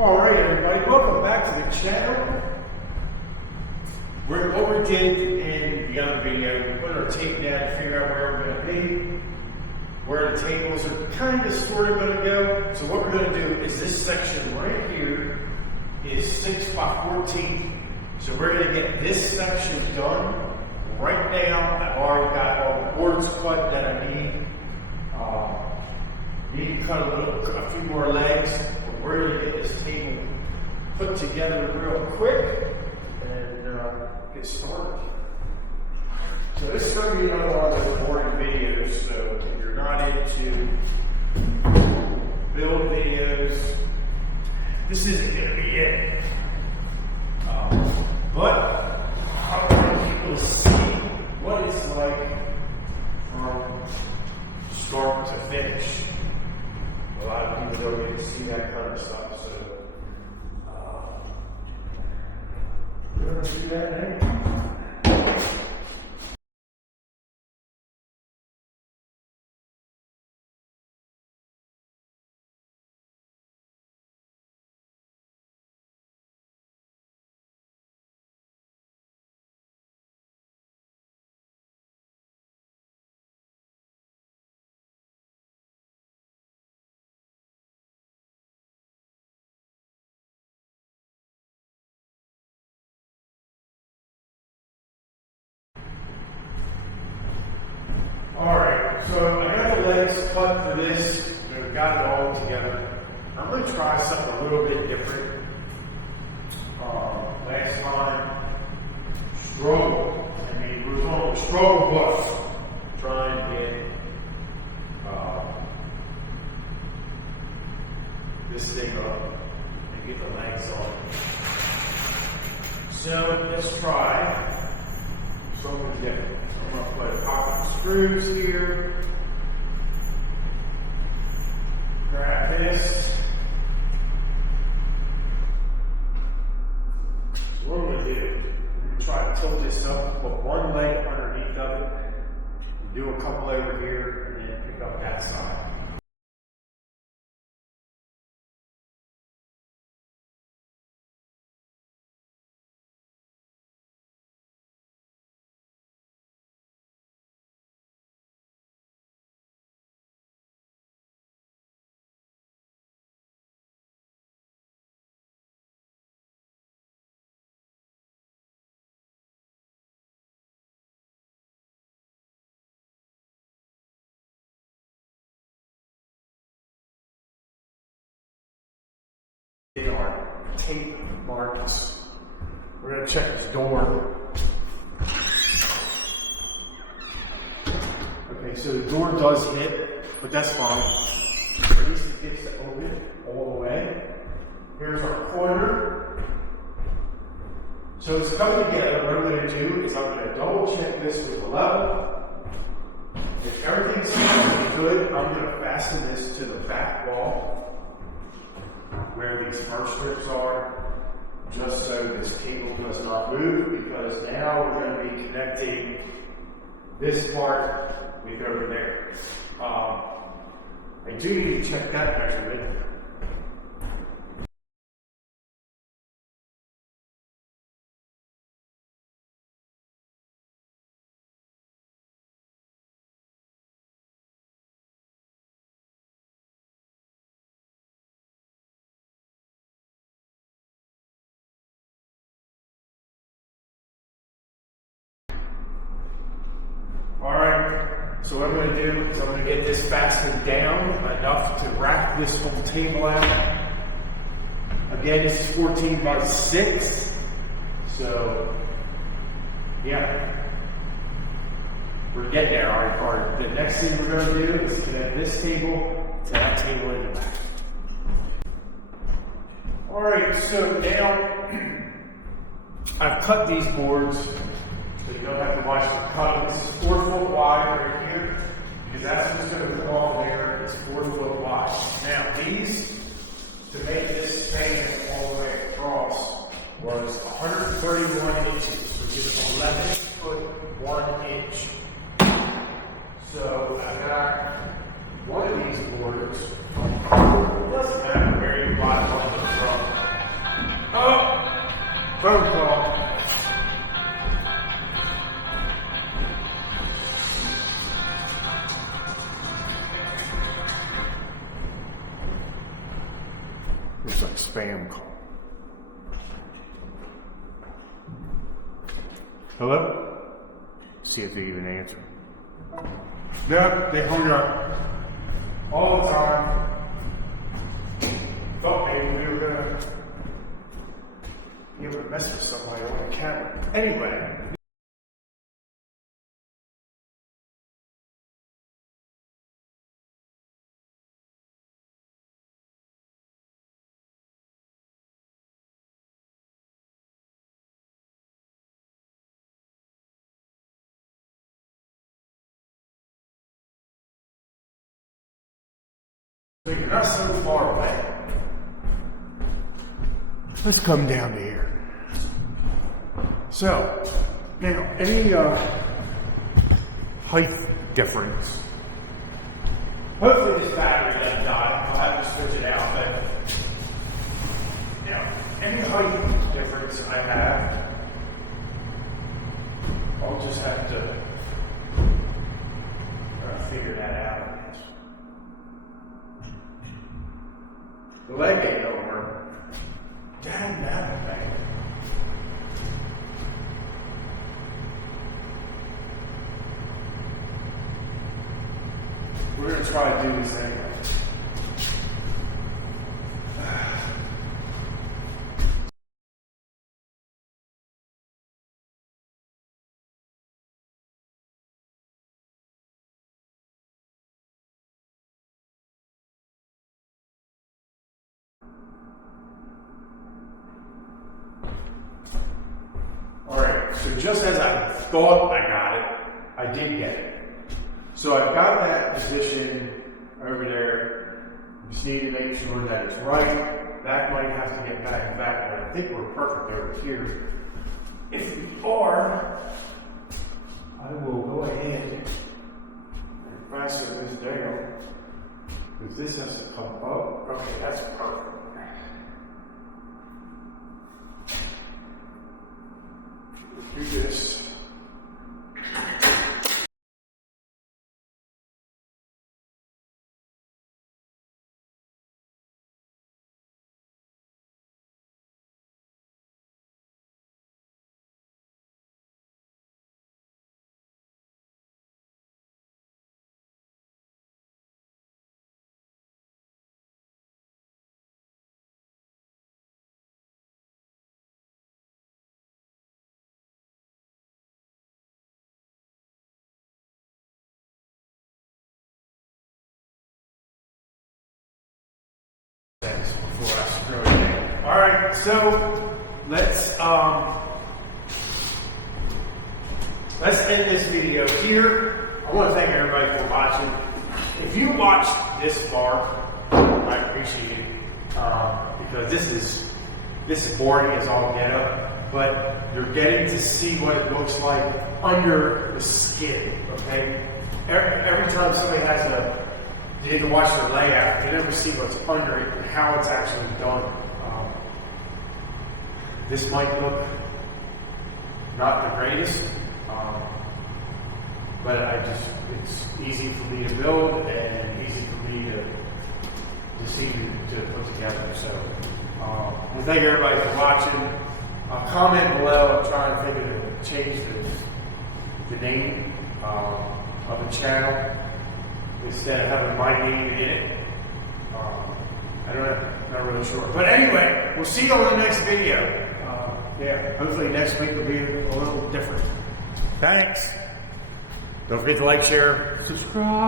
Alright everybody, welcome back to the channel. What we did in the other video, we put our tape down to figure out where we're going to be, where the tables are kind of sort of going to go. So what we're going to do is this section right here is 6 by 14. So we're going to get this section done right now. I've already got all the boards cut that I need. Need to cut a few more legs. We're going to get this table put together real quick and get started. So this is going to be another one of those boring videos. So if you're not into build videos, this isn't going to be it. But I want people to see what it's like from start to finish. A lot of people don't get to see that kind of stuff, so we're going to do that now. Alright, so I got the legs cut for this. We've got it all together. I'm going to try something a little bit different. Last time, struggle. I mean, we was on the struggle bus trying to get this thing up and get the legs on. So let's try something different. I'm going to put a couple of screws here. Grab this. So what I'm going to do, I'm going to try to tilt this up, put one leg underneath of it, and do a couple over here, and then pick up that side. In our tape marks. We're going to check this door. Okay, so the door does hit, but that's fine. At least it gets to open all the way. Here's our corner. So it's coming together. What I'm going to do is I'm going to double check this with the level. If everything seems to be good, I'm going to fasten this to the back wall where these first strips are, just so this cable does not move, because now we're going to be connecting this part with over there. I do need to check that measurement. So what I'm going to do is I'm going to get this fastened down enough to wrap this whole table out. Again, this is 14 by 6. So, yeah. We're getting there. The next thing we're going to do is connect this table to that table in the back. Alright, so now I've cut these boards. So you don't have to watch the cut. This is 4 foot wide right here, because that's what's going to come off there. It's 4 foot wide. Now these, to make this span all the way across, was 131 inches, which is 11 foot 1 inch. So I got one of these boards. It doesn't matter where you buy one from. phone call. Looks like spam call. Hello? See if they even answer. No, they hung up. All the time. Thought maybe we were gonna be able to mess with somebody on the camera. Anyway. So you're not so far away. Let's come down to here. So, now, any height difference? Hopefully this battery doesn't die. I'll have to switch it out, but you know, any height difference I have, I'll just have to figure that out. The leg ain't over. Dang that thing. We're gonna try to do this anyway. So just as I thought I got it, I did get it. So I've got that position over there. Just need to make sure that it's right. That might have to get back, but I think we're perfect over here. If we are, I will go ahead and fasten this down, because this has to come up. Okay, that's perfect. Do this. Before I screw it down. All right, so let's end this video here. I want to thank everybody for watching. If you watched this far, I appreciate it because this is boring as all get up, but you're getting to see what it looks like under the skin. Okay, every time somebody has you need to watch the layout. You never see what's under it and how it's actually done. This might look not the greatest, but it's easy for me to build and easy for me to see to put together. So, well, thank everybody for watching. Comment below. I'm trying to think of change the name of the channel. Instead of having my name in it. I don't know, not really sure. But anyway, we'll see you on the next video. Yeah, hopefully next week will be a little different. Thanks. Don't forget to like, share, subscribe.